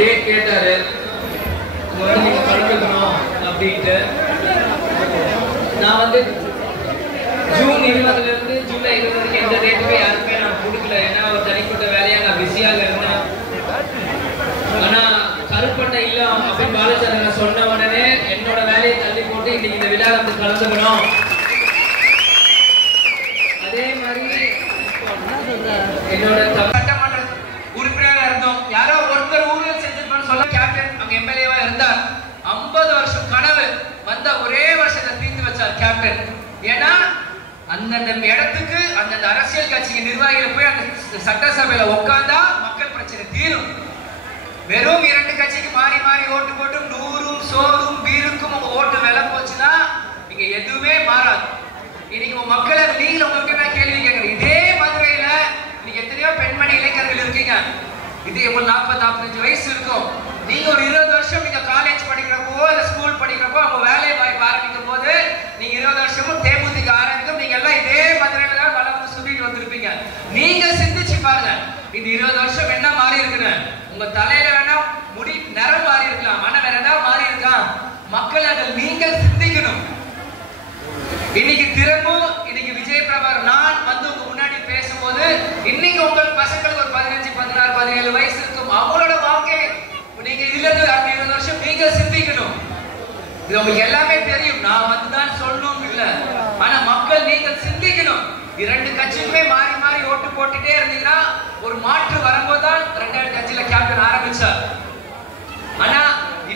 Date கேட்டாரு, நீங்க கலந்துக்கணும் அப்படின்ட்டு. நான் வந்து ஜூன் 20 இருந்து ஜூலை 20 வரைக்கும் எந்த டேட்டுமே யாருக்குமே நான் கொடுக்கல. ஏன்னா ஒரு தனிப்பட்ட வேலையா நான் பிஸியாக இருந்தேன். ஆனா கருப்பட்டை இல்ல அப்படின்னு பாலச்சந்திரன் சொன்ன உடனே என்னோட வேலையை தள்ளி போட்டு இன்னைக்கு இந்த விழா வந்து கலந்துக்கணும். அதே மாதிரி என்னோட சட்டமன்ற உறுப்பினராக இருந்தோம். யாரோ ஒருத்தர் ஊழல் செஞ்சிருப்பான்னு சொல்ல கேப்டன் அங்க எம்எல்ஏவா இருந்தார். 50 வருஷம் கனவு வந்த ஒரே வருஷத்தை தீர்த்து வச்சார் கேப்டன். ஏன்னா அந்தந்த இடத்துக்கு அந்தந்த அரசியல் கட்சிக்கு நிர்வாகிகள் போய் அந்த சட்டசபையில உட்கார்ந்தா மக்கள் பிரச்சனை தீரும். வெறும் 2 கட்சிக்கு மாறி மாறி ஓட்டு போட்டு 100ம் 100ம் வீருக்கும் உங்க ஓட்டு விலை போச்சுன்னா இங்க எதுவுமே மாறாது. இன்னைக்கு உங்க மக்களை நீங்க உங்களுக்கு என்ன கேள்வி கேட்கறீங்க? இதே மதுரையில இன்னைக்கு எத்தனையோ பெண்மணி இளைஞர்கள் இருக்கீங்க. இது உங்களுக்கு 40-45 வயசு இருக்கும். நீங்க ஒரு 20 வருஷம் நீங்க காலேஜ் படிக்கிறப்போ இல்ல ஸ்கூல் படிக்கிறப்போ அவங்க வேலை வாய்ப்பு ஆரம்பிக்கும் போது நீங்க 20 வருஷமும் தேமுதிக ஆரம்பிக்கும். நீங்க எல்லாம் இதே மதுரையில தான் வளர்ந்து சுத்திட்டு வந்திருப்பீங்க. நீங்க சிந்திச்சு பாருங்க, இந்த 20 வருஷம் என்ன மாறி இருக்குன்னு. உங்க தலையில வேணா முடி நிறம் மாறி இருக்கலாம், ஆனா வேற ஏதாவது மாறி இருக்கா? மக்கள் அதை நீங்கள் சிந்திக்கணும். இன்னைக்கு திரும்பவும் இன்னைக்கு விஜய் பிரபாகர் நான் வந்து உங்க முன்னாடி பேசும்போது இன்னைக்கு உங்கள் பசங்களுக்கு ஒரு 15, 16, 17 வயசு இருக்கும். அவங்களோட வாழ்க்கை நீங்க இதுல இருந்து 20 வருஷம் நீங்க சிந்திக்கணும். இது உங்களுக்கு எல்லாமே தெரியும், நான் வந்து தான் சொல்லணும் இல்ல. ஆனா மக்கள் நீங்கள் சிந்திக்கணும். 2 கட்சிக்குமே மாறி மாறி ஓட்டு போட்டுட்டே இருந்தீங்கன்னா ஒரு மாற்று வரும்போது தான் 2005ல கேப்டன் ஆரம்பிச்சார். ஆனா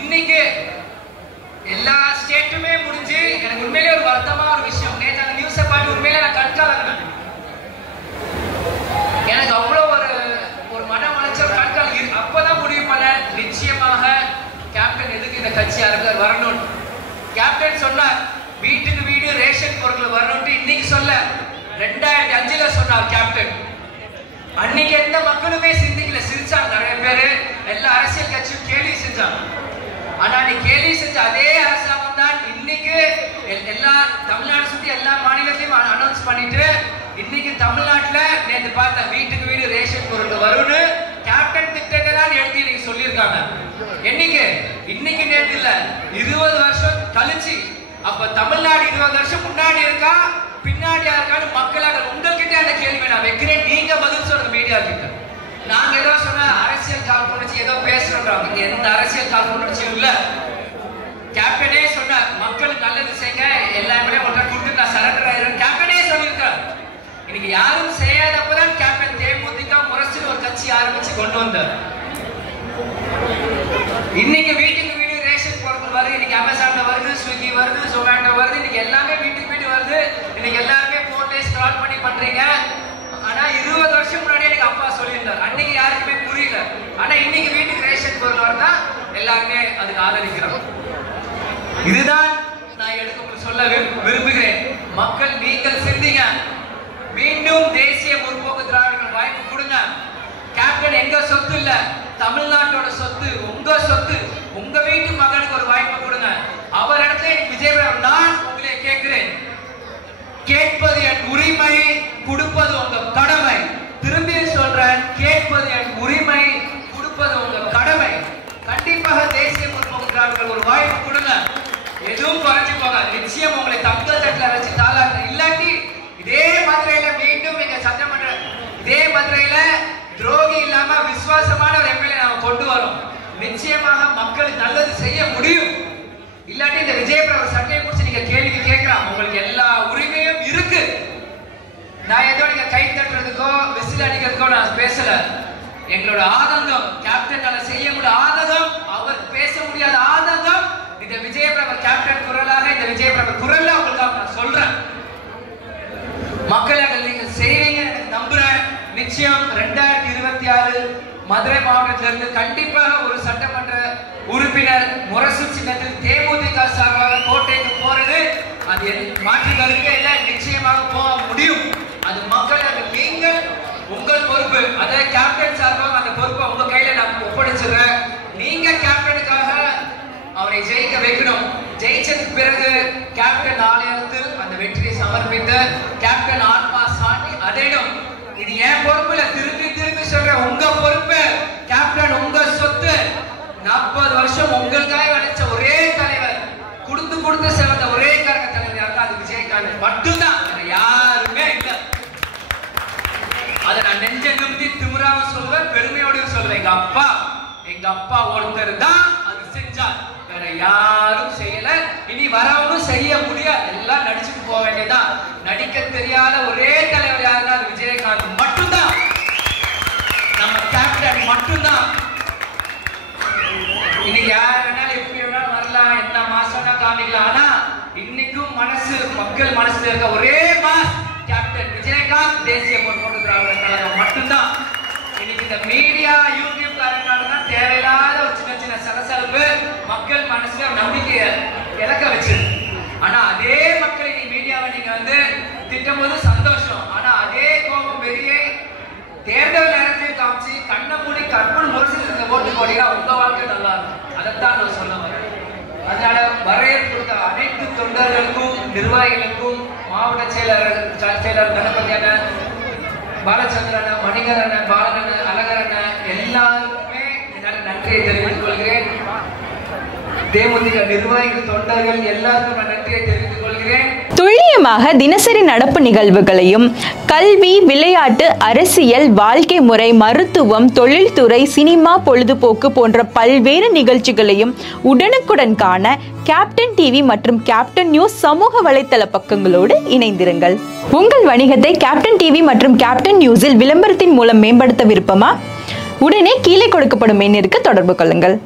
இன்னைக்கு எல்லா ஸ்டேட்டுமே முடிஞ்சு எனக்கு உண்மையிலே ஒரு வருத்தமா ஒரு விஷயம். நேற்று அந்த நியூஸை பார்த்து உண்மையிலே நான் கண்காலங்கினேன். எனக்கு அவ்வளோ ஒரு மன உளைச்சல் கண்கால். அப்பதான் முடிவு பண்ண நிச்சயமாக கேப்டன் எதுக்கு இந்த கட்சி அரங்கர் வரணும். கேப்டன் சொன்னார் வீட்டுக்கு வீடு ரேஷன் பொருட்கள் வரணும்னு. இன்னைக்கு சொல்ல 2005ல சொன்னார் கேப்டன். அன்னைக்கு எந்த மக்களுமே சிந்திக்கல, சிரிச்சாங்க நிறைய பேரு. எல்லா அரசியல் கட்சியும் கேள்வி செஞ்சாங்க. ஆனா நீ கேள்வி செஞ்ச அதே அரசாங்கம் தான் இன்னைக்கு எல்லா தமிழ்நாடு சுத்தி எல்லா மாநிலத்தையும் அனௌன்ஸ் பண்ணிட்டு இன்னைக்கு தமிழ்நாட்டுல நேற்று பார்த்த வீட்டுக்கு வீடு ரேஷன் பொருட்கள் வரும்னு கேப்டன் திட்டத்தை தான் எடுத்து இன்னைக்கு சொல்லியிருக்காங்க. இன்னைக்கு நேற்று இல்ல, 20 வருஷம் கழிச்சு. அப்ப தமிழ்நாடு 20 வருஷம் முன்னாடி இருக்கா பின்னாடி இருக்கான்னு மக்களாக உங்ககிட்ட அந்த கேள்வி நான் வைக்கிறேன். நீங்க பதில் சொல்ற மீடியா கிட்ட. நாங்க ஏதோ சொன்ன அரசியல் காழ்ப்புணர்ச்சி ஏதோ பேசுறோம், எந்த அரசியல் காழ்ப்புணர்ச்சியும் இல்ல. கேப்டனே சொன்னார் மக்களுக்கு நல்லது செய்யுங்க, எல்லாமே ஒன்றை கூட்டு நான் சரண்டர் ஆயிரும் கேப்டனே சொல்லியிருக்கார். இன்னைக்கு யாரும் செய்யாதப்பதான் கேப்டன் தேமுதிக முரசில் ஒரு கட்சி ஆரம்பிச்சு கொண்டு வந்தார். இன்னைக்கு வீட்டுக்கு வீடு ரேஷன் பொருட்கள் வருது. இன்னைக்கு அமேசான்ல வருது, ஸ்விக்கி வருது, ஜொமேட்டோ வருது. இன்னைக்கு எல்லாமே வீட்டுக்கு வீடு வருது. இன்னைக்கு எல்லாருமே போன்ல ஸ்க்ரால் பண்ணி பண்றீங்க. ஆனா 20 வருஷம் முன்னாடி எனக்கு அப்பா சொல்லியிருந்தார். அன்னைக்கு யாருக்குமே புரியல. ஆனா இன்னைக்கு வீட்டுக்கு ரேஷன் பொருள் வருதா எல்லாருமே அதுக்கு ஆதரிக்கிறோம். இதுதான் நான் எடுக்க சொல்ல விரும்புகிறேன். மக்கள் நீங்கள் சிந்திங்க. மீண்டும் தேசிய முற்போக்கு திராவிடர்கள் வாய்ப்பு கொடுங்க. கேப்டன் எங்க சொத்து இல்ல, தமிழ்நாட்டோட சொத்து, உங்க சொத்து. உங்க வீட்டு மகனுக்கு ஒரு வாய்ப்பு கொடுங்க. அவர் இடத்துல விஜய் நான் உங்களை கேட்கிறேன். கேட்பது என் உரிமை, கொடுப்பது உங்க கடமை. திரும்பி சொல்றேன், கேட்பது என் உரிமை, கொடுப்பது உங்க கடமை. கண்டிப்பாக தேசிய முற்போக்கு திராவிடர்கள் ஒரு வாய்ப்பு கொடுங்க. எதுவும் குறைஞ்சு போக நிச்சயம் உங்களை தங்கள் தட்டில வச்சு தாளாட்டு. இல்லாட்டி இதே மதுரையில மீண்டும் எங்க சட்டமன்ற இதே மதுரையில துரோகி இல்லாம விசுவாசமான ஒரு எம்எல்ஏ நாம கொண்டு வரோம். நிச்சயமாக மக்களுக்கு நல்லது செய்ய முடியும். இல்லாட்டி இந்த விஜய் பிரபாகர் சட்டையை குறித்து நீங்க கேள்வி கேட்கலாம். உங்களுக்கு எல்லா உரிமையும் இருக்கு. நான் ஏதோ நீங்க கை தட்டுறதுக்கோ விசில் அடிக்கிறதுக்கோ நான் பேசல. எங்களோட ஆதங்கம் கேப்டன் செய்ய முடிய ஆதங்கம், அவர் பேச முடியாத ஆதங்கம் இந்த விஜய் பிரபாகர் கேப்டன் குரலாக இந்த விஜய் பிரபாகர் குரல்ல உங்களுக்கு நான் சொல்றேன். மக்களாக நீங்க செய்வீங்க நம்புறேன். நிச்சயம் 2026 மதுரை மாவட்டத்திலிருந்து கண்டிப்பாக ஒரு சட்டமன்ற உறுப்பினர் முரசு சின்னத்தில் தேமுதிக சார்பாக கோட்டைக்கு போறது அது மாற்று கருத்து இல்ல. நிச்சயமாக போக முடியும். அது மக்களாக நீங்கள் உங்கள் பொறுப்பு. அதை கேப்டன் சார்பாக அந்த பொறுப்பை உங்க கையில நான் ஒப்படைச்சிடுறேன். நீங்க கேப்டனுக்காக அவரை ஜெயிக்க வைக்கணும். ஜெயிச்சதுக்கு பிறகு கேப்டன் ஆலயத்தில் அந்த வெற்றியை சமர்ப்பித்து கேப்டன் ஆத்மா சாண்டி அடையணும். இது என் பொறுப்புல திருப்பி திருப்பி சொல்றேன், உங்க பொறுப்பு. கேப்டன் உங்க சொத்து. 40 வருஷம் உங்களுக்காக வளைச்ச ஒரே தலைவர், கொடுத்து செவந்த ஒரே கரக தலைவர் யாருன்னா அது விஜயகாந்த் மட்டும்தான், யாருமே இல்லை. அதை நான் நெஞ்ச நிமித்தி திமிராவும் சொல்லுவேன், பெருமையோடையும் சொல்லுவேன். எங்க அப்பா ஒருத்தர் தான் அது செஞ்சார், வேற யாரும் செய்யல, இனி வரவனும் செய்ய முடியாது. எல்லாம் நடிச்சுட்டு போக வேண்டியதான். நடிக்க தெரியாத ஒரே தலைவர் யாருன்னா அது விஜயகாந்த் மட்டும்தான், நம்ம கேப்டன் மட்டும்தான். இன்னைக்கு யார் வேணாலும் எப்படி வேணாலும் வரலாம், என்ன மாசம்னா காமிக்கலாம். ஆனா இன்னைக்கும் மக்கள் மனசுல இருக்க ஒரே மாஸ் கேப்டன் விஜயகாந்த், தேசிய முற்போக்கு திராவிட கழகம் மட்டும்தான். இன்னைக்கு இந்த மீடியா யூடியூப் காரணத்தாலதான் தேவையில்லாத ஒரு சின்ன சலசலப்பு மக்கள் மனசுல நம்பிக்கையை இழக்க வச்சு. ஆனா அதே மக்களை நீ மீடியாவை நீங்க திட்டும் போது சந்தோஷம். ஆனா அதே கோபம் வெறியை தேர்தல் நேரத்தையும் காமிச்சு கண்ணை மூடி கற்பனை முரசில் இருந்த ஓட்டு போட்டீங்கன்னா உங்க வாழ்க்கை நல்லா இருக்கும். அதைத்தான் நான் சொல்ல வரேன். அதனால வரையறுத்து கொடுத்த அனைத்து தொண்டர்களுக்கும், நிர்வாகிகளுக்கும், மாவட்ட செயலர் கணபதி அண்ணன், பாலச்சந்திரன், மணிகரன், பாலன், அழகரன் எல்லாருக்குமே நன்றியை தெரிவித்துக் கொள்கிறேன். தேமுதிக நிர்வாகிகள், தொண்டர்கள் எல்லாருக்கும் நான் நன்றியை தெரிவித்துக் கொள்கிறேன். துல்லியமாக தினசரி நடப்பு நிகழ்வுகளையும் கல்வி, விளையாட்டு, அரசியல், வாழ்க்கை முறை, மருத்துவம், தொழில்துறை, சினிமா, பொழுதுபோக்கு போன்ற பல்வேறு நிகழ்ச்சிகளையும் உடனுக்குடன் காண கேப்டன் டிவி மற்றும் கேப்டன் நியூஸ் சமூக வலைத்தள பக்கங்களோடு இணைந்திருங்கள். உங்கள் வணிகத்தை கேப்டன் டிவி மற்றும் கேப்டன் நியூஸில் விளம்பரத்தின் மூலம் மேம்படுத்த விருப்பமா? உடனே கீழே கொடுக்கப்படும் எண்ணிற்கு தொடர்பு கொள்ளுங்கள்.